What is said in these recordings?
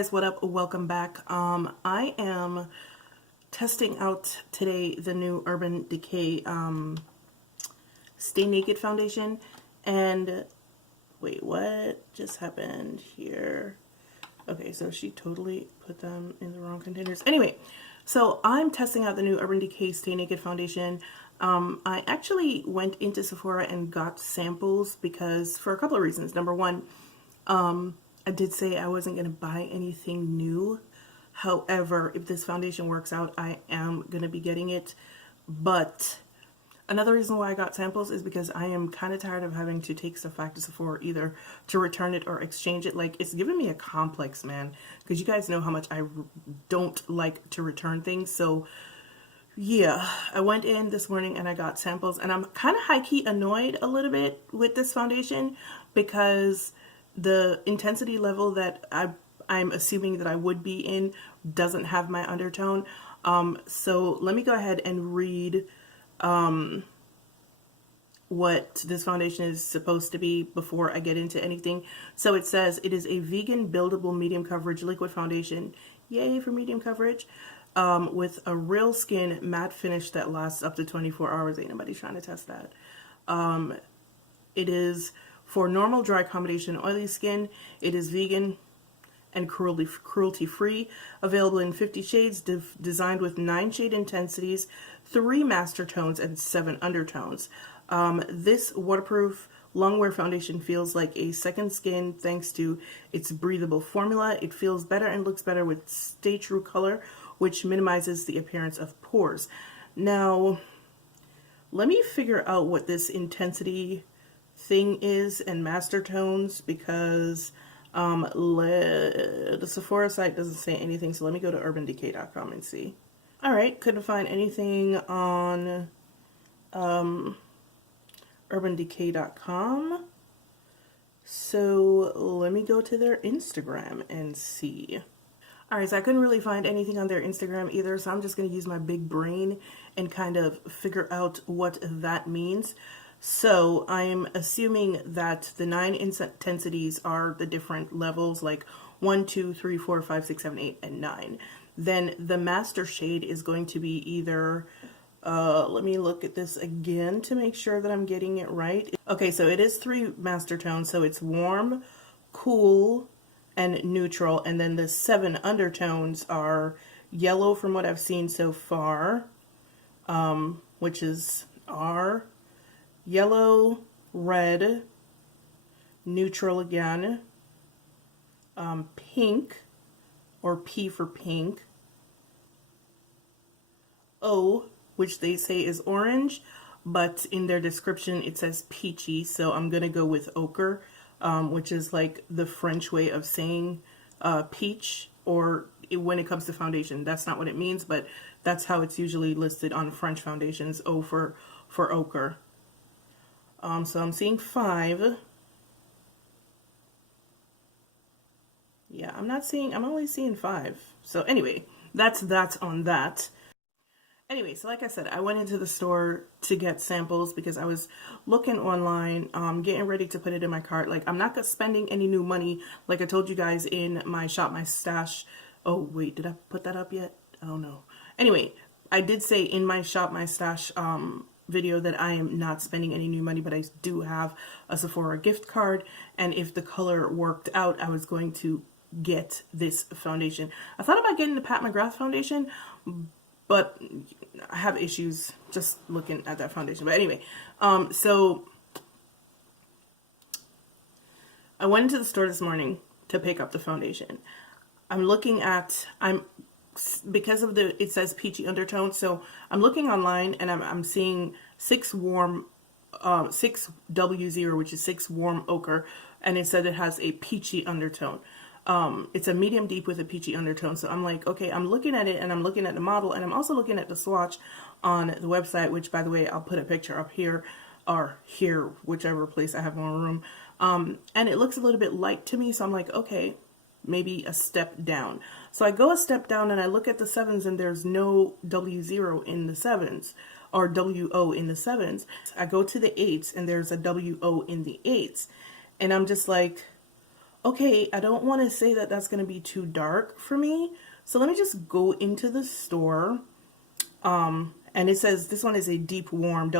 guys, what up? Welcome back. I am testing out today the new Urban Decay Stay Naked foundation. And wait, what just happened here? Okay, so she totally put them in the wrong containers. Anyway, so I'm testing out the new Urban Decay Stay Naked foundation. I actually went into Sephora and got samples because for a couple of reasons. Number one, I did say I wasn't going to buy anything new. However, if this foundation works out, I am going to be getting it. But another reason why I got samples is because I am kind of tired of having to take stuff back to Sephora either to return it or exchange it. Like, it's giving me a complex, man. Because you guys know how much I don't like to return things. So, yeah, I went in this morning and I got samples. And I'm kind of high-key annoyed a little bit with this foundation because the intensity level that I'm assuming that I would be in doesn't have my undertone. So let me go ahead and read what this foundation is supposed to be before I get into anything. So it says it is a vegan buildable medium coverage liquid foundation. Yay for medium coverage. With a real skin matte finish that lasts up to 24 hours. Ain't nobody trying to test that. It is for normal, dry combination, oily skin. It is vegan and cruelty-free. Available in 50 shades, designed with 9 shade intensities, 3 master tones, and 7 undertones. This waterproof long-wear foundation feels like a second skin thanks to its breathable formula. It feels better and looks better with Stay True color, which minimizes the appearance of pores. Now, let me figure out what this intensity thing is and master tones, because the Sephora site doesn't say anything, so let me go to urbandecay.com and see. Alright, couldn't find anything on urbandecay.com, so let me go to their Instagram and see. Alright, so I couldn't really find anything on their Instagram either, so I'm just going to use my big brain and kind of figure out what that means. So I'm assuming that the 9 intensities are the different levels, like 1, 2, 3, 4, 5, 6, 7, 8, and 9. Then the master shade is going to be either, let me look at this again to make sure that I'm getting it right. Okay, so it is 3 master tones, so it's warm, cool, and neutral. And then the 7 undertones are yellow from what I've seen so far, which is R, yellow, red, neutral again, pink, or P for pink, O, which they say is orange, but in their description it says peachy, so I'm going to go with ochre, which is like the French way of saying peach, or when it comes to foundation. That's not what it means, but that's how it's usually listed on French foundations, O for ochre. So I'm seeing 5. Yeah, I'm only seeing 5. So anyway, that's on that. Anyway, so like I said, I went into the store to get samples because I was looking online, getting ready to put it in my cart. Like, I'm not spending any new money, like I told you guys in my Shop My Stash. Oh, wait, did I put that up yet? Oh, no. Anyway, I did say in my Shop My Stash video that I am not spending any new money, but I do have a Sephora gift card, and if the color worked out, I was going to get this foundation. I thought about getting the Pat McGrath foundation, but I have issues just looking at that foundation. But anyway, so I went into the store this morning to pick up the foundation. Because of it says peachy undertone, so I'm looking online and I'm seeing 6 W0, which is 6 warm ochre, and it said it has a peachy undertone. It's a medium deep with a peachy undertone. So I'm like, okay, I'm looking at it and I'm looking at the model, and I'm also looking at the swatch on the website, which, by the way, I'll put a picture up here or here, whichever place I have more room. And it looks a little bit light to me, so I'm like, okay, maybe a step down. So I go a step down and I look at the 7s, and there's no W0 in the 7s, or WO in the 7s. I go to the 8s and there's a WO in the 8s, and I'm just like, okay, I don't want to say that that's going to be too dark for me. So let me just go into the store. And it says this one is a deep warm.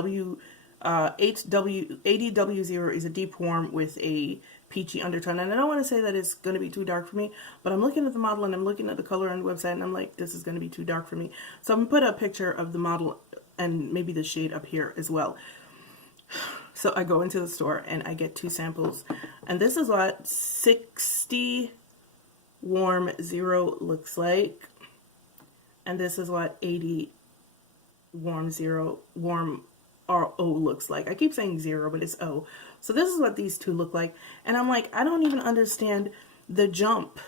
80W0 is a deep warm with a peachy undertone. And I don't want to say that it's going to be too dark for me, but I'm looking at the model and I'm looking at the color on the website and I'm like, this is going to be too dark for me. So I'm going to put a picture of the model and maybe the shade up here as well. So I go into the store and I get 2 samples. And this is what 60 warm 0 looks like. And this is what 80 warm 0 warm O looks like. I keep saying 0, but it's O. So this is what these 2 look like. And I'm like, I don't even understand the jump.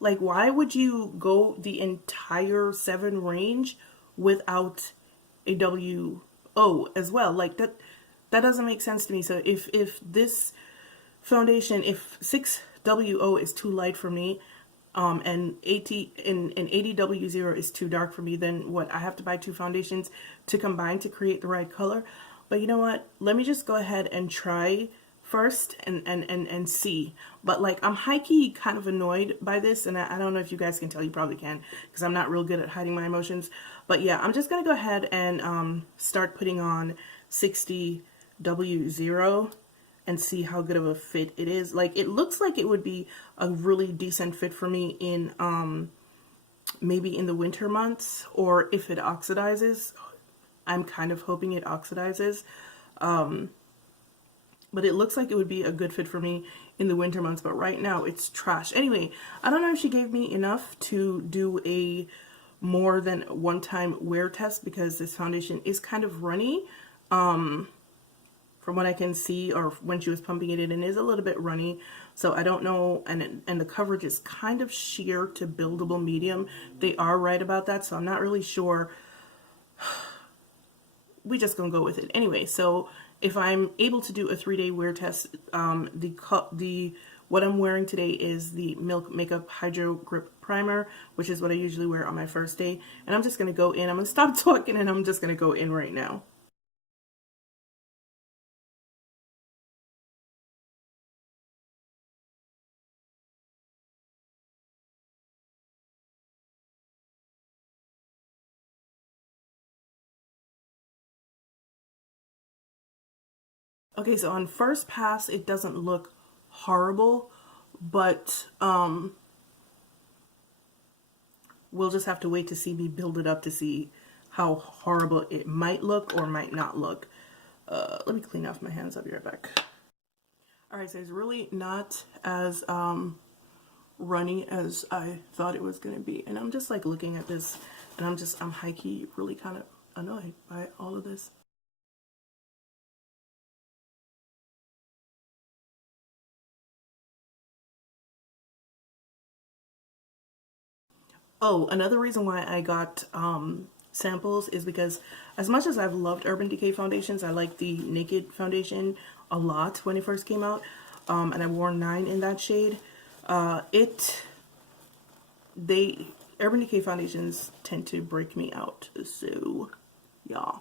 Like, why would you go the entire 7 range without a WO as well? Like, that doesn't make sense to me. So if this foundation, if 6WO is too light for me, and 80W0 is too dark for me, then what, I have to buy 2 foundations to combine to create the right color? But you know what, let me just go ahead and try first and see. But like, I'm high-key kind of annoyed by this, and I don't know if you guys can tell. You probably can, because I'm not real good at hiding my emotions. But yeah, I'm just gonna go ahead and start putting on 60W0 and see how good of a fit it is. Like, it looks like it would be a really decent fit for me in maybe in the winter months, or if it oxidizes. I'm kind of hoping it oxidizes, but it looks like it would be a good fit for me in the winter months. But right now it's trash. Anyway, I don't know if she gave me enough to do a more than one-time wear test, because this foundation is kind of runny. From what I can see, or when she was pumping it in, it is a little bit runny. So I don't know, and the coverage is kind of sheer to buildable medium. They are right about that, so I'm not really sure. We just gonna go with it anyway. So if I'm able to do a 3-day wear test, what I'm wearing today is the Milk Makeup Hydro Grip Primer, which is what I usually wear on my first day. And I'm just gonna go in. I'm gonna stop talking and I'm just gonna go in right now. Okay, so on first pass, it doesn't look horrible, but we'll just have to wait to see me build it up to see how horrible it might look or might not look. Let me clean off my hands. I'll be right back. All right, so it's really not as runny as I thought it was going to be. And I'm just like looking at this and I'm high-key really kind of annoyed by all of this. Oh, another reason why I got samples is because as much as I've loved Urban Decay foundations, I like the Naked foundation a lot when it first came out. And I wore 9 in that shade. Urban Decay foundations tend to break me out. So, yeah.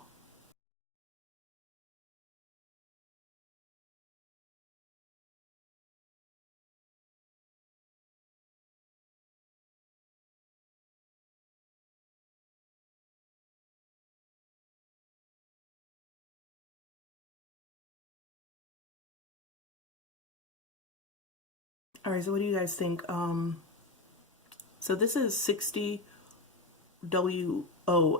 All right, so what do you guys think? So this is 60WO,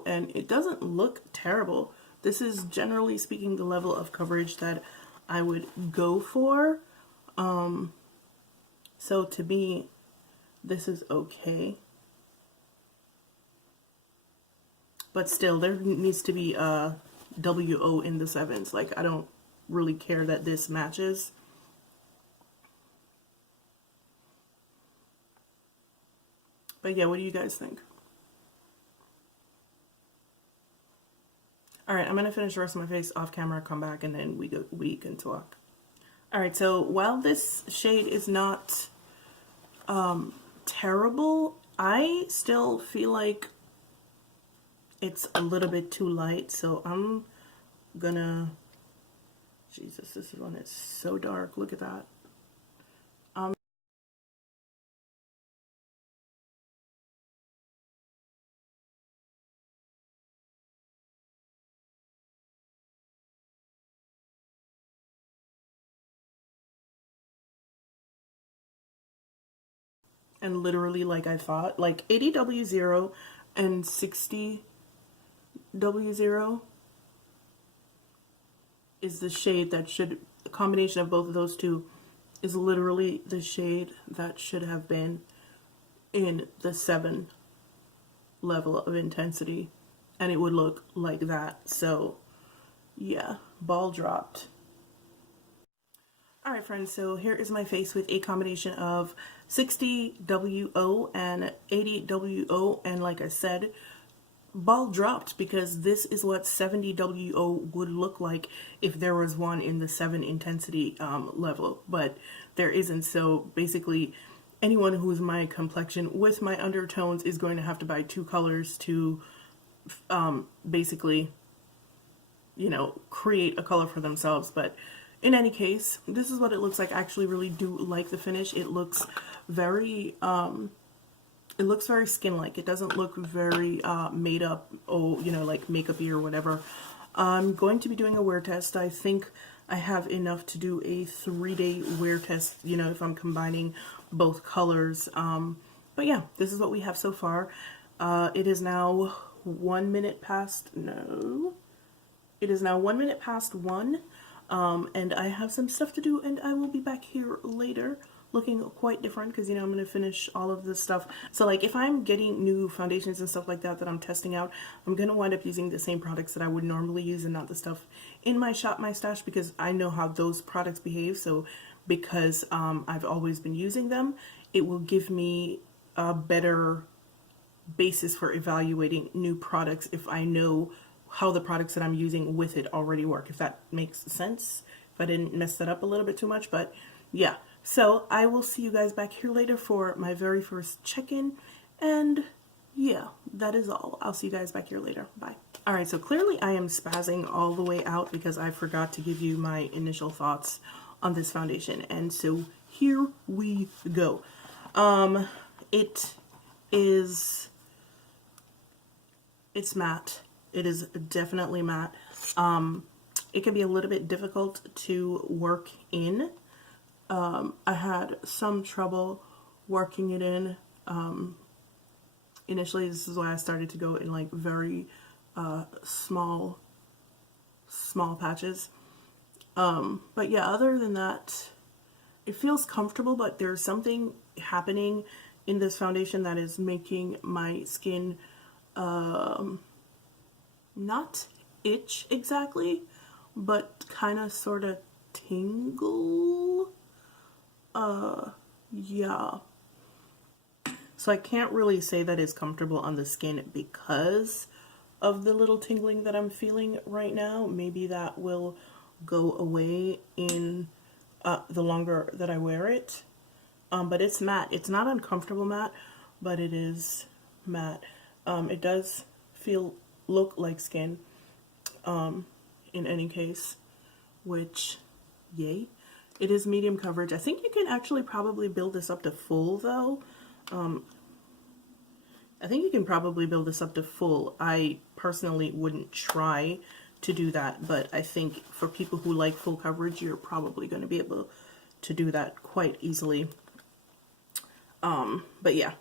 and it doesn't look terrible. This is, generally speaking, the level of coverage that I would go for. So to me, this is okay. But still, there needs to be a WO in the 7s. Like, I don't really care that this matches. But yeah, what do you guys think? All right, I'm gonna finish the rest of my face off camera, come back, and then we can talk. All right, so while this shade is not terrible, I still feel like it's a little bit too light. So I'm gonna, Jesus, this one is so dark. Look at that. and literally like I thought. Like 80W0 and 60W0 is the shade that should, the combination of both of those two is literally the shade that should have been in the 7 level of intensity, and it would look like that. So yeah, ball dropped. Alright friends, so here is my face with a combination of 60WO and 80WO, and like I said, ball dropped because this is what 70WO would look like if there was one in the 7 intensity level, but there isn't. So basically anyone who's my complexion with my undertones is going to have to buy 2 colors to basically, you know, create a color for themselves. But in any case, this is what it looks like. I actually really do like the finish. It looks very skin-like. It doesn't look very made up, you know, like makeup-y or whatever. I'm going to be doing a wear test. I think I have enough to do a 3-day wear test, you know, if I'm combining both colors. But yeah, this is what we have so far. It is now 1 minute past, no, it is now 1 minute past 1. And I have some stuff to do, and I will be back here later looking quite different because, you know, I'm going to finish all of this stuff. So like if I'm getting new foundations and stuff like that that I'm testing out, I'm going to wind up using the same products that I would normally use and not the stuff in my shop, my stash, because I know how those products behave. So because I've always been using them, it will give me a better basis for evaluating new products if I know how the products that I'm using with it already work, if that makes sense, if I didn't mess that up a little bit too much. But yeah, so I will see you guys back here later for my very first check-in, and yeah, that is all. I'll see you guys back here later. Bye. Alright, so clearly I am spazzing all the way out because I forgot to give you my initial thoughts on this foundation, and so here we go. It's matte. It is definitely matte. It can be a little bit difficult to work in. I had some trouble working it in. Initially, this is why I started to go in like very small patches. But yeah, other than that, it feels comfortable, but there's something happening in this foundation that is making my skin not itch exactly, but kind of sort of tingle. Yeah. So I can't really say that it's comfortable on the skin because of the little tingling that I'm feeling right now. Maybe that will go away in the longer that I wear it. But it's matte. It's not uncomfortable matte, but it is matte. It does look like skin in any case, which yay. It is medium coverage. I think you can actually probably build this up to full though. I think you can probably build this up to full. I personally wouldn't try to do that, but I think for people who like full coverage, you're probably going to be able to do that quite easily. But yeah.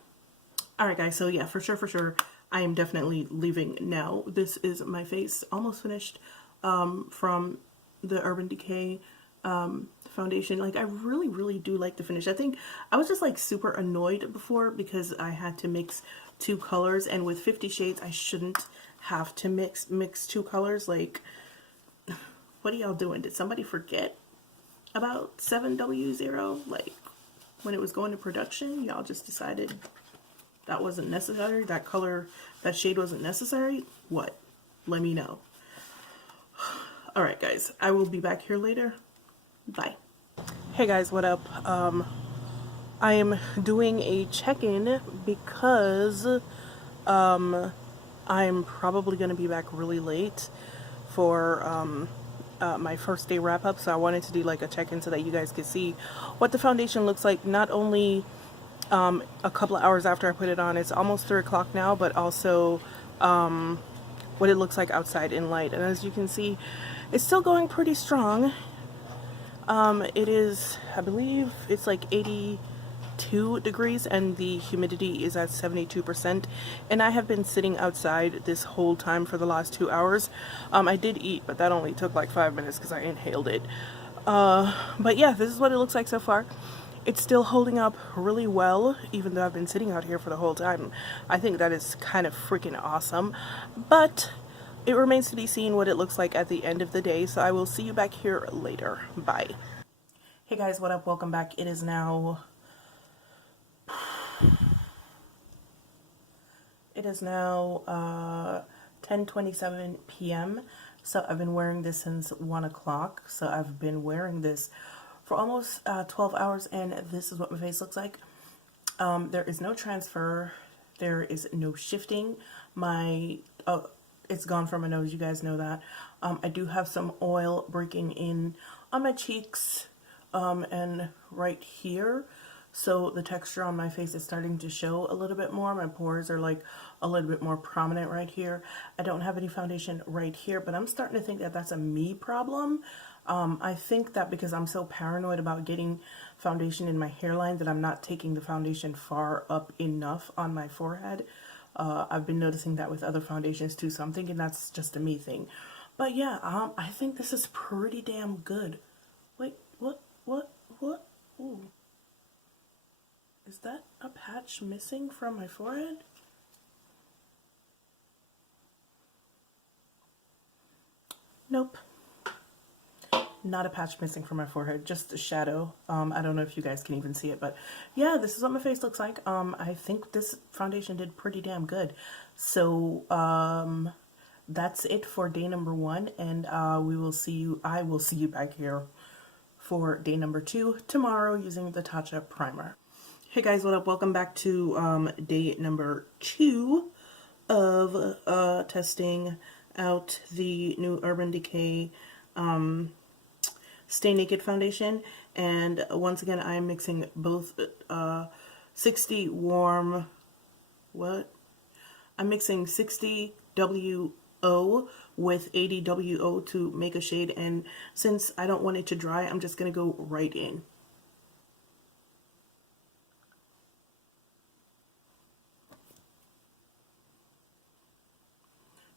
Alright guys, so yeah, for sure, I am definitely leaving now. This is my face, almost finished, from the Urban Decay foundation. Like, I really do like the finish. I think I was just like super annoyed before because I had to mix 2 colors, and with 50 shades I shouldn't have to mix 2 colors. Like, what are y'all doing? Did somebody forget about 7W0? Like, when it was going to production, y'all just decided that wasn't necessary, that color, that shade wasn't necessary? What? Let me know. Alright guys, I will be back here later. Bye. Hey guys, what up? I am doing a check-in because I'm probably going to be back really late for my first day wrap-up, so I wanted to do like a check-in so that you guys could see what the foundation looks like, not only a couple of hours after I put it on. It's almost 3 o'clock now, but also what it looks like outside in light. And as you can see, it's still going pretty strong. It is, I believe it's like 82 72 degrees and the humidity is at 72%, and I have been sitting outside this whole time for the last 2 hours. I did eat, but that only took like 5 minutes because I inhaled it. But yeah, this is what it looks like so far. It's still holding up really well, even though I've been sitting out here for the whole time. I think that is kind of freaking awesome, but it remains to be seen what it looks like at the end of the day, so I will see you back here later. Bye. Hey guys, what up? Welcome back. It is now 10:27 p.m. So I've been wearing this since 1 o'clock. So I've been wearing this for almost 12 hours, and this is what my face looks like. There is no transfer. There is no shifting. It's gone from my nose. You guys know that. I do have some oil breaking in on my cheeks and right here. So the texture on my face is starting to show a little bit more. My pores are like a little bit more prominent right here. I don't have any foundation right here, but I'm starting to think that that's a me problem. I think that because I'm so paranoid about getting foundation in my hairline that I'm not taking the foundation far up enough on my forehead. I've been noticing that with other foundations too, so I'm thinking that's just a me thing. But yeah, I think this is pretty damn good. Wait, what? Ooh. Is that a patch missing from my forehead? Nope. Not a patch missing from my forehead, just a shadow. I don't know if you guys can even see it, but yeah, this is what my face looks like. I think this foundation did pretty damn good. So, that's it for day number 1, and I will see you back here for day number 2 tomorrow using the Tatcha primer. Hey guys, what up? Welcome back to day number 2 of testing out the new Urban Decay Stay Naked foundation. And once again, I am mixing both 60 warm, I'm mixing 60 WO with 80 WO to make a shade, and since I don't want it to dry, I'm just going to go right in.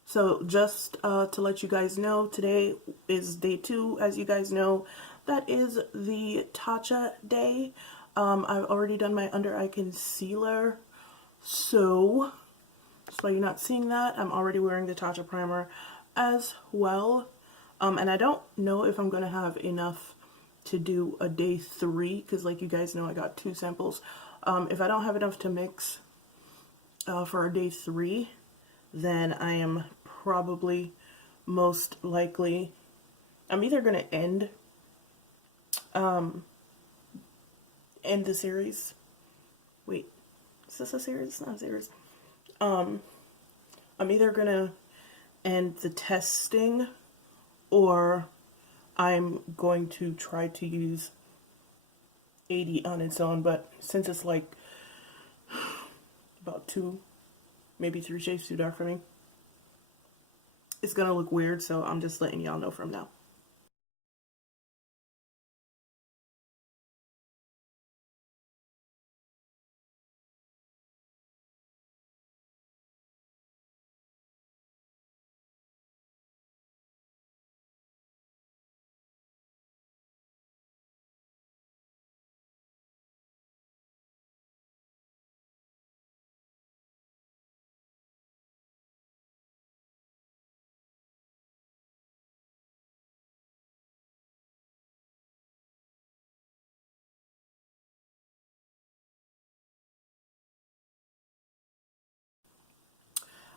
So just to let you guys know, today is day 2. As you guys know, that is the Tatcha day. I've already done my under eye concealer, so that's why you're not seeing that. I'm already wearing the Tatcha primer as well. And I don't know if I'm going to have enough to do a day 3, because like you guys know, I got 2 samples. If I don't have enough to mix for a day 3, then I am probably most likely, I'm either going to end the series. Wait, is this a series? It's not a series. I'm either going to end the testing, or I'm going to try to use 80 on its own, but since it's like about 2, maybe 3 shades too dark for me, it's gonna look weird, so I'm just letting y'all know from now.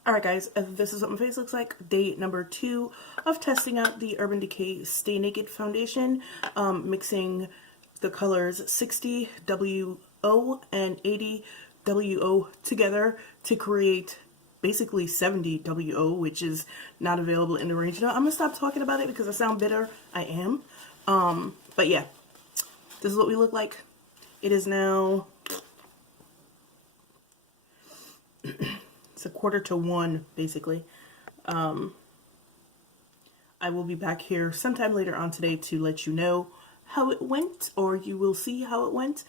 Alright guys, this is what my face looks like. Day number 2 of testing out the Urban Decay Stay Naked foundation. Mixing the colors 60 WO and 80 WO together to create basically 70 WO, which is not available in the range. Now, I'm going to stop talking about it because I sound bitter. I am. But yeah, this is what we look like. It is now... It's 1:45, basically. I will be back here sometime later on today to let you know how it went, or you will see how it went.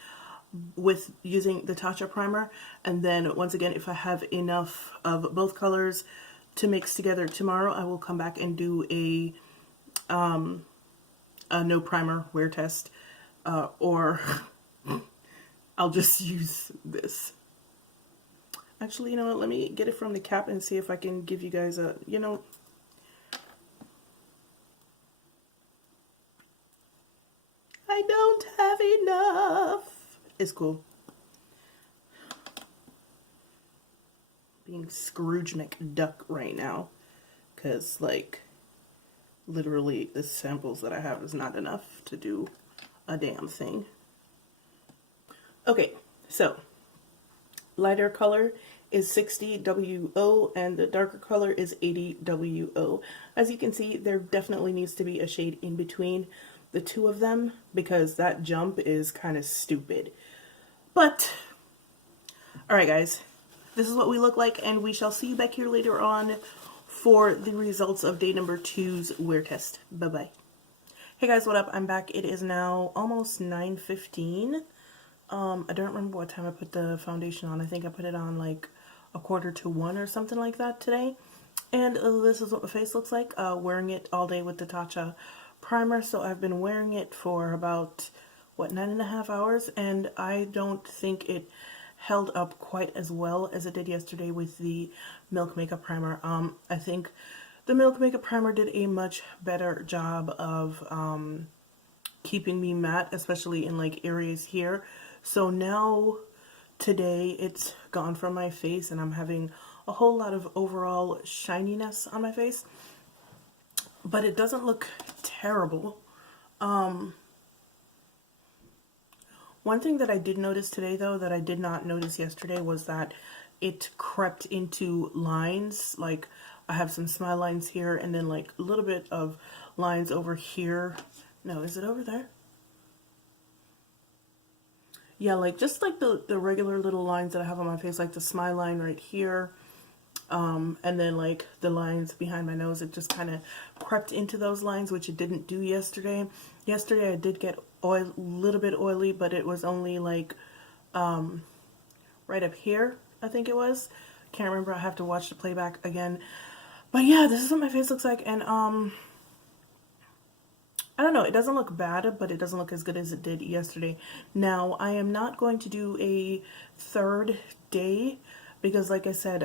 with using the Tatcha primer. And then once again, if I have enough of both colors to mix together tomorrow, I will come back and do a no primer wear test, or I'll just use this. Actually, you know what, let me get it from the cap and see if I can give you guys a, you know, I don't have enough. It's cool. Being Scrooge McDuck right now, because like literally the samples that I have is not enough to do a damn thing. Okay, so lighter color is 60 WO and the darker color is 80 WO. As you can see, there definitely needs to be a shade in between the two of them because that jump is kind of stupid. But, alright guys, this is what we look like, and we shall see you back here later on for the results of day number 2's wear test. Bye-bye. Hey guys, what up? I'm back. It is now almost 9:15. I don't remember what time I put the foundation on. I think I put it on like 1:45 or something like that today. And this is what my face looks like, wearing it all day with the Tatcha primer. So I've been wearing it for about, what, 9.5 hours, and I don't think it held up quite as well as it did yesterday with the Milk Makeup Primer. I think the Milk Makeup Primer did a much better job of keeping me matte, especially in like areas here. So now today it's gone from my face and I'm having a whole lot of overall shininess on my face, but it doesn't look terrible. One thing that I did notice today, though, that I did not notice yesterday was that it crept into lines. Like, I have some smile lines here and then, like, a little bit of lines over here. No, is it over there? Yeah, like, just like the regular little lines that I have on my face, like the smile line right here. And then, like, the lines behind my nose, it just kind of crept into those lines, which it didn't do yesterday. Yesterday, I did get a little bit oily, but it was only, like, right up here, I think it was. Can't remember. I have to watch the playback again. But, yeah, this is what my face looks like, and, I don't know. It doesn't look bad, but it doesn't look as good as it did yesterday. Now, I am not going to do a third day because, like I said,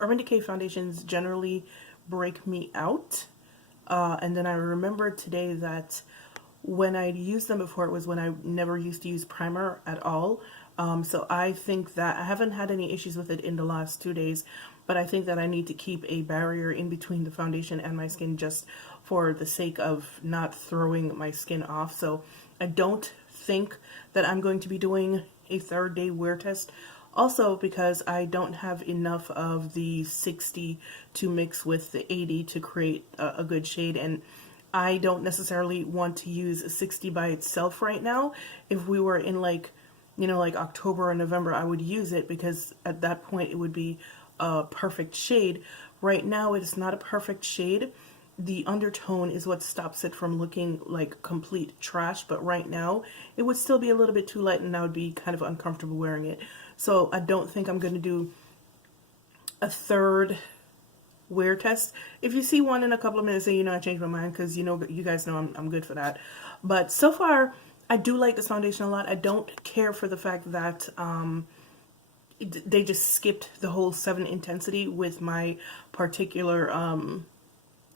Urban Decay foundations generally break me out. And then I remembered today that when I used them before, it was when I never used to use primer at all. So I think that I haven't had any issues with it in the last 2 days, but I think that I need to keep a barrier in between the foundation and my skin just for the sake of not throwing my skin off. So I don't think that I'm going to be doing a third day wear test. Also because I don't have enough of the 60 to mix with the 80 to create a good shade, and I don't necessarily want to use 60 by itself right now. If we were in like, you know, like October or November, I would use it because at that point it would be a perfect shade. Right now it is not a perfect shade. The undertone is what stops it from looking like complete trash, but right now it would still be a little bit too light and I would be kind of uncomfortable wearing it. So I don't think I'm going to do a third wear test. If you see one in a couple of minutes, then you know I changed my mind, because you know, you guys know I'm good for that. But so far, I do like this foundation a lot. I don't care for the fact that they just skipped the whole 7 intensity with my particular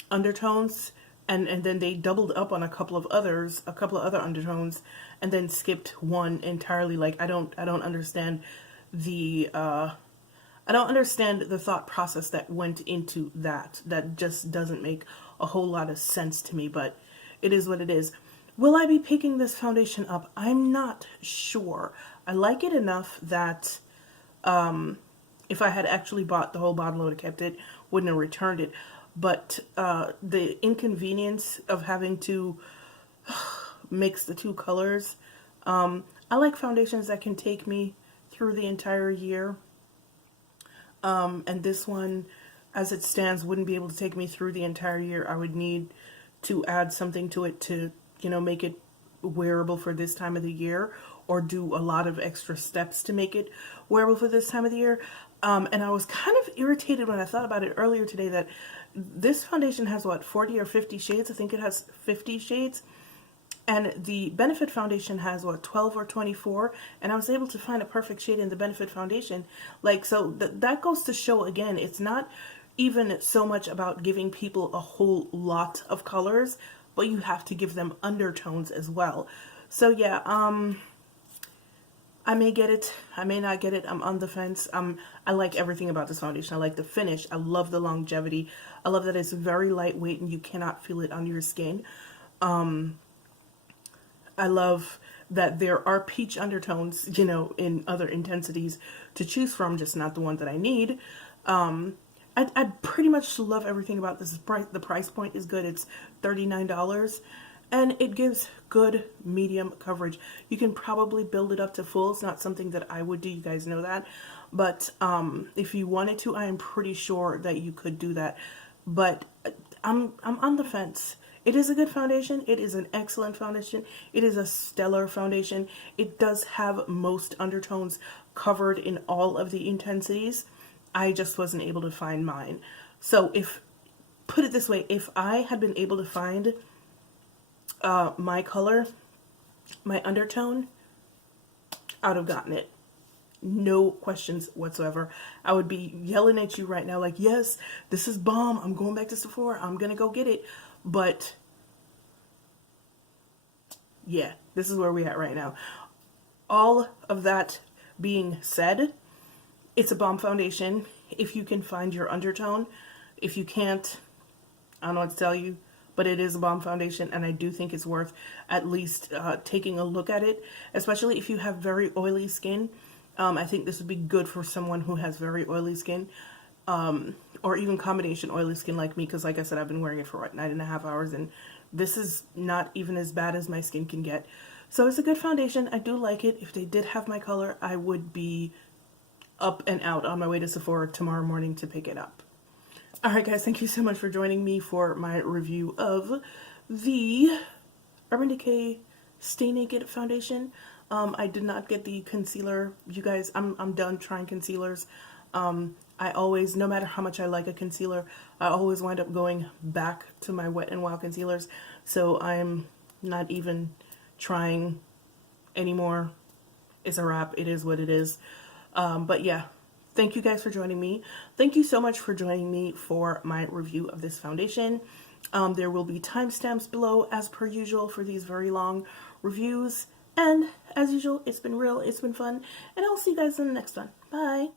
undertones, and then they doubled up on a couple of other undertones, and then skipped one entirely. Like I don't understand the thought process that went into that. That just doesn't make a whole lot of sense to me, but it is what it is. Will I be picking this foundation up? I'm not sure. I like it enough that if I had actually bought the whole bottle, I would have kept it, wouldn't have returned it. But the inconvenience of having to mix the two colors, I like foundations that can take me through the entire year. And this one, as it stands, wouldn't be able to take me through the entire year. I would need to add something to it to, you know, make it wearable for this time of the year or do a lot of extra steps to make it wearable for this time of the year. And I was kind of irritated when I thought about it earlier today that this foundation has what, 40 or 50 shades? I think it has 50 shades. And the Benefit foundation has what, 12 or 24? And I was able to find a perfect shade in the Benefit foundation. Like, so that goes to show again, it's not even so much about giving people a whole lot of colors, but you have to give them undertones as well. So yeah, I may get it, I may not get it. I'm on the fence. I like everything about this foundation. I like the finish. I love the longevity. I love that it's very lightweight and you cannot feel it on your skin. I love that there are peach undertones, you know, in other intensities to choose from, just not the one that I need. I pretty much love everything about this. The price point is good. It's $39 and it gives good medium coverage. You can probably build it up to full. It's not something that I would do. You guys know that. But if you wanted to, I am pretty sure that you could do that. But I'm on the fence. It is a good foundation. It is an excellent foundation. It is a stellar foundation. It does have most undertones covered in all of the intensities. I just wasn't able to find mine. So put it this way, if I had been able to find my color, my undertone, I would have gotten it. No questions whatsoever. I would be yelling at you right now like, yes, this is bomb. I'm going back to Sephora. I'm going to go get it. But yeah, this is where we're at right now. All of that being said, it's a bomb foundation if you can find your undertone. If you can't, I don't know what to tell you, but it is a bomb foundation and I do think it's worth at least taking a look at it, especially if you have very oily skin. I think this would be good for someone who has very oily skin. Or even combination oily skin like me, because like I said, I've been wearing it for what, 9.5 hours, and this is not even as bad as my skin can get. So it's a good foundation. I do like it. If they did have my color, I would be up and out on my way to Sephora tomorrow morning to pick it up. Alright guys, thank you so much for joining me for my review of the Urban Decay Stay Naked foundation. I did not get the concealer. You guys, I'm done trying concealers. I always, no matter how much I like a concealer, I always wind up going back to my Wet n Wild concealers. So I'm not even trying anymore. It's a wrap. It is what it is. But yeah, thank you guys for joining me. Thank you so much for joining me for my review of this foundation. There will be timestamps below as per usual for these very long reviews. And as usual, it's been real, it's been fun, and I'll see you guys in the next one. Bye!